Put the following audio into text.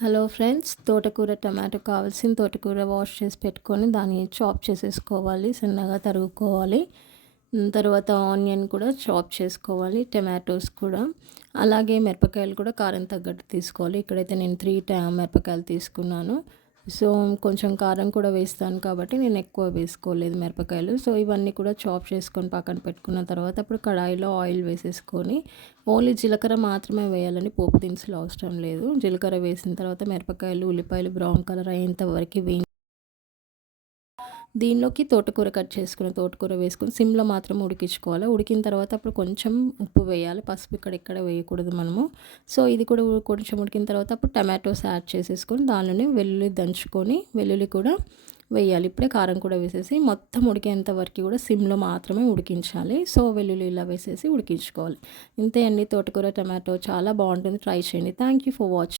Hello friends, తోటకూర tomato కావాల్సిన తోటకూర వాష్ చేసి పెట్టుకొని దాన్ని చాప్ చేసేసుకోవాలి, సన్నగా తరుగుకోవాలి. తర్వాత ఆనియన్ కూడా చాప్ చేసుకోవాలి, టమాటోస్ కూడా, అలాగే మిరపకాయలు కూడా కారం తగ్గట్టు తీసుకోవాలి. ఇక్కడైతే నేను 3 మిరపకాయలు తీసుకున్నాను. సో కొంచెం కారం కూడా వేస్తాను కాబట్టి నేను ఎక్కువ వేసుకోలేదు మిరపకాయలు. సో ఇవన్నీ కూడా చాప్ చేసుకొని పక్కన పెట్టుకున్న తర్వాత ఇప్పుడు కడాయిలో ఆయిల్ వేసేసుకొని ఓన్లీ జీలకర్ర మాత్రమే వేయాలని, పోపు దినుసులు అవసరం లేదు. జీలకర్ర వేసిన తర్వాత మిరపకాయలు, ఉల్లిపాయలు బ్రౌన్ కలర్ అయ్యేంత వరకు దీనిలోకి తోటకూర కట్ చేసుకుని తోటకూర వేసుకొని సిమ్లో మాత్రం ఉడికించుకోవాలి. ఉడికిన తర్వాత అప్పుడు కొంచెం ఉప్పు వేయాలి, పసుపు ఇక్కడ వేయకూడదు మనము. సో ఇది కూడా కొంచెం ఉడికిన తర్వాత అప్పుడు టమాటోస్ యాడ్ చేసేసుకొని దానిలోనే వెల్లుల్లి దంచుకొని వెల్లుల్లి కూడా వేయాలి. ఇప్పుడే కారం కూడా వేసేసి మొత్తం ఉడికేంత వరకు కూడా సిమ్లో మాత్రమే ఉడికించాలి. సో వెల్లుల్లి ఇలా వేసేసి ఉడికించుకోవాలి. ఇంతే అండి, తోటకూర టమాటో చాలా బాగుంటుంది, ట్రై చేయండి. Thank you for watching.